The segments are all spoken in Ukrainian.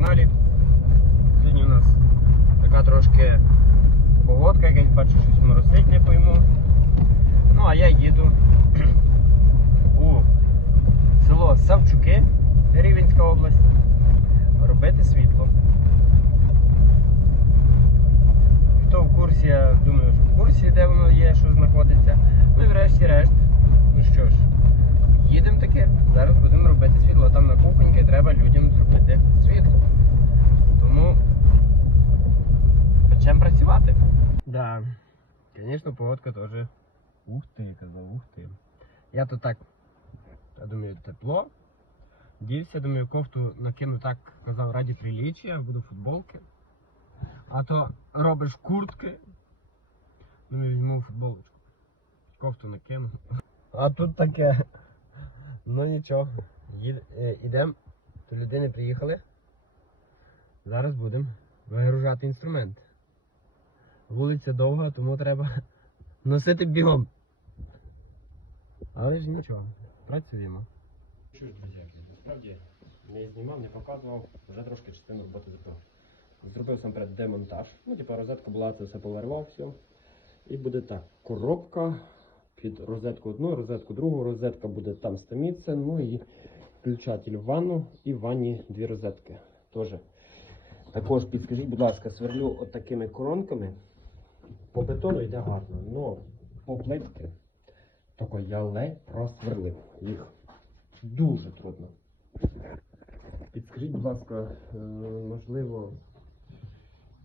каналі. Сьогодні у нас така трошки погодка, якась бачу, щось моросить, не пойму. Ну, а я їду у село Савчуки, Рівенська область, робити світло. Хто в курсі, я думаю, що в курсі, де воно є, що знаходиться. Ну і врешті-решт. Ну що ж, їдемо таки, зараз будемо робити світло. Там на кухоньки треба людям зробити світло. Тому почнемо працювати. Да. Звісно, погодка теж. Ух ти, казав, ух ти. Я то так, я думаю, тепло. Дівся, думаю, кофту накину так, казав, раді приліччя, буду футболки. А то робиш куртки. Думаю, візьму футболочку. Кофту накину. А тут таке. Ну нічого. Ідемо. До людини приїхали. Зараз будемо вигружати інструмент. Вулиця довга, тому треба носити бігом. Але ж нічого, працюємо. Що ж, друзі, насправді не знімав, не показував, вже трошки частину роботи зробив. Зробив сам перед демонтаж. Ну, типу, розетка була, це все поварював, все. І буде так. Коробка під розетку одну, розетку другу, розетка буде там стаміться, ну і включатель в ванну і в ванні дві розетки. Теж. Також підскажіть, будь ласка, сверлю от такими коронками. По бетону йде гарно, але по плитки тако я ледь просверлив їх. Дуже трудно. Підскажіть, будь ласка, е, можливо,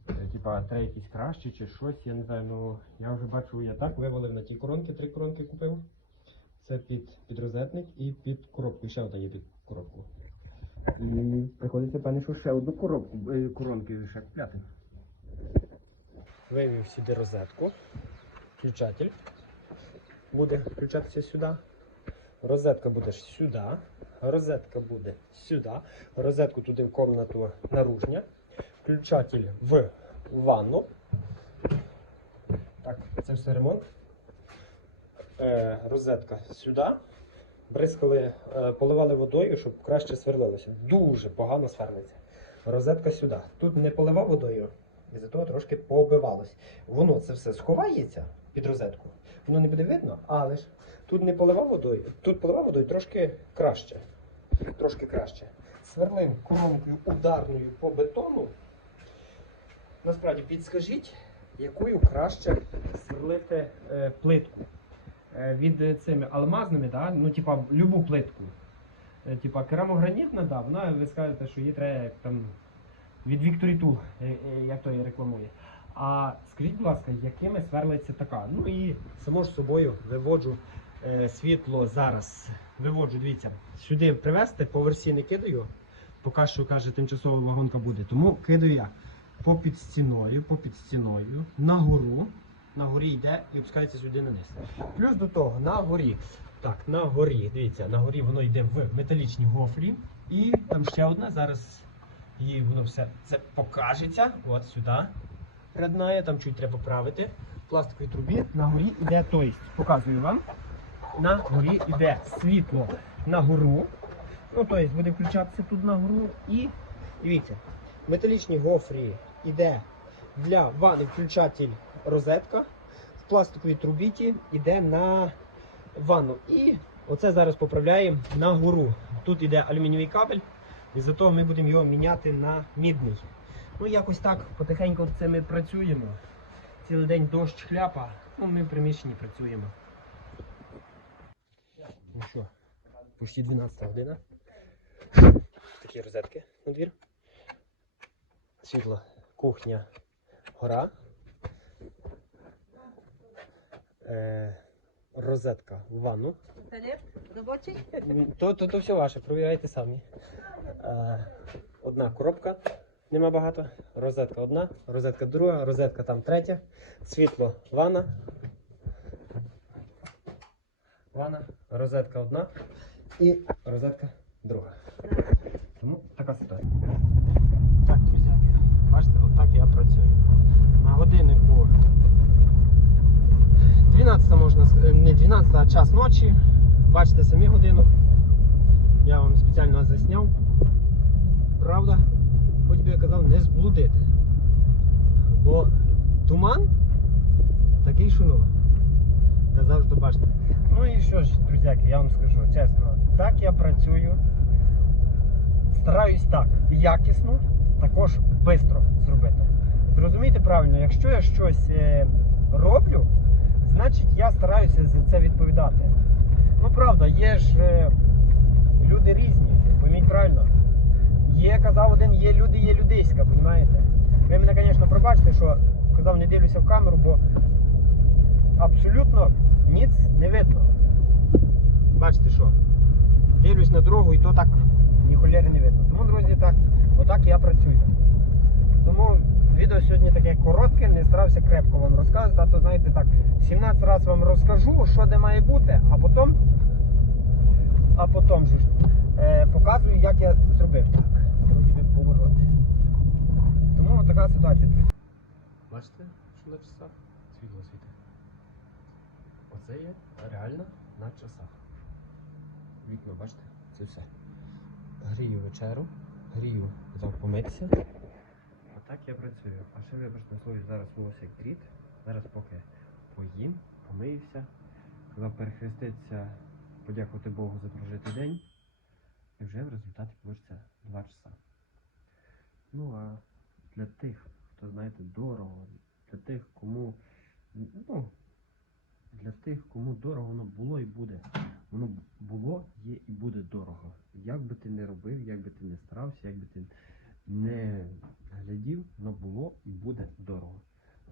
е, типа треба якісь кращі чи щось, я не знаю, ну я вже бачу, я так вивалив на ті коронки, три коронки купив. Це під, під розетник і під коробку. Ще одна є під коробку. І приходиться, певне, що ще одну коробку, е, коронки ще купляти. Вивів сюди розетку, включатель буде включатися сюди. Розетка буде сюди, розетка буде сюди, розетку туди в комнату наружня, включатель в ванну. Так, це все ремонт. Е, розетка сюди. Бризкали, е, поливали водою, щоб краще сверлилося. Дуже погано сверлиться. Розетка сюди. Тут не поливав водою, і за того трошки побивалось. Воно це все сховається під розетку. Воно не буде видно, але ж тут не поливав водою, тут поливав водою трошки краще. Трошки краще. Сверлим коронкою ударною по бетону. Насправді підскажіть, якою краще сверлити е, плитку. Е, від цими алмазними, да? ну, типа, любу плитку. Е, типа керамогранітна, да, вона ви скажете, що її треба як там від Victory Tool, е, е, як то її рекламує. А скажіть, будь ласка, якими сверлиться така? Ну і само ж собою виводжу е, світло зараз. Виводжу, дивіться, сюди привезти, по версі не кидаю. Поки що каже, тимчасова вагонка буде. Тому кидаю я попід стіною, попід стіною, нагору. На горі йде і опускається сюди на низ. Плюс до того, на горі. Так, на горі, дивіться, на горі воно йде в металічній гофрі. І там ще одна. Зараз їй воно все це покажеться. От сюди. Ряднає, там чуть треба поправити. В пластиковій трубі на горі йде, тобто, показую вам. На горі йде світло на гору. Ну, тобто буде включатися тут на гору. І дивіться, в металічній гофрі йде для ванни включатель розетка. В пластиковій трубіті йде на ванну. І оце зараз поправляємо на гору. Тут йде алюмінієвий кабель, і за того ми будемо його міняти на мідний. Ну, якось так потихеньку це ми працюємо. Цілий день дощ хляпа, ну ми в приміщенні працюємо. Ну що, почти 12 година. Такі розетки на двір. Світло, кухня, гора. Е, розетка в ванну. Робочий? То, то, то все ваше, провіряйте самі. Е, одна коробка, нема багато. Розетка одна, розетка друга, розетка там третя. Світло ванна. Ванна, розетка одна і розетка друга. Тому така ситуація. Так, друзяки, бачите, отак я працюю. На годиннику 12 можна е, не 12, а час ночі. Бачите самі годину. Я вам спеціально засняв. Правда? хоч би я казав, не зблудити. Бо туман такий, ну. Казав, що бачите. Ну і що ж, друзяки, я вам скажу чесно, так я працюю. Стараюсь так якісно, також швидко зробити. Зрозумійте правильно, якщо я щось е, роблю, значить я стараюся за це відповідати. Ну правда, є ж е, люди різні, пойміть правильно. Є, казав один, є люди, є людиська, понімаєте? Ви мене, звісно, пробачте, що казав, не дивлюся в камеру, бо абсолютно ніц не видно. Бачите що? Дивлюсь на дорогу і то так ні холєри не видно. Тому, друзі, так, отак я працюю. Тому відео сьогодні таке коротке, не старався крепко вам розказувати, а то знаєте так, 17 разів вам розкажу, що де має бути, а потім, а потім же е, показую, як я зробив так. Тому така ситуація. Бачите, що на часах світло світить? Оце є реально на часах. Вікно, бачите? Це все. Грію вечеру, грію взяв помитися. Отак я працюю. А ще вибачте слові, зараз волосся як. Зараз поки поїм, помиюся. Казав перехреститися, подякувати Богу за прожитий день. І вже в результаті вийде 2 часа. Ну а для тих, хто знаєте, дорого, для тих, кому ну, для тих, кому дорого воно було і буде. Воно було, є і буде дорого. Як би ти не робив, як би ти не старався, як би ти не глядів, воно було і буде дорого.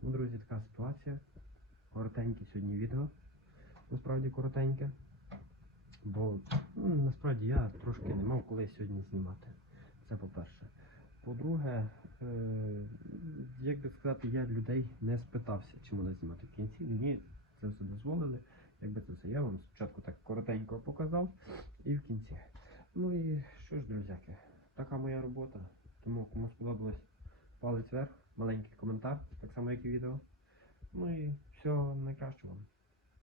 Ну, друзі, така ситуація. Коротеньке сьогодні відео. Насправді коротеньке. Бо ну, насправді я трошки не мав коли сьогодні знімати. Це по-перше. По-друге, е, як би сказати, я людей не спитався, чи можна знімати в кінці. Мені це все дозволили. Якби це все я вам спочатку так коротенько показав і в кінці. Ну і що ж, друзяки, така моя робота. Тому кому сподобалось палець вверх, маленький коментар, так само як і відео. Ну і всього найкращого вам.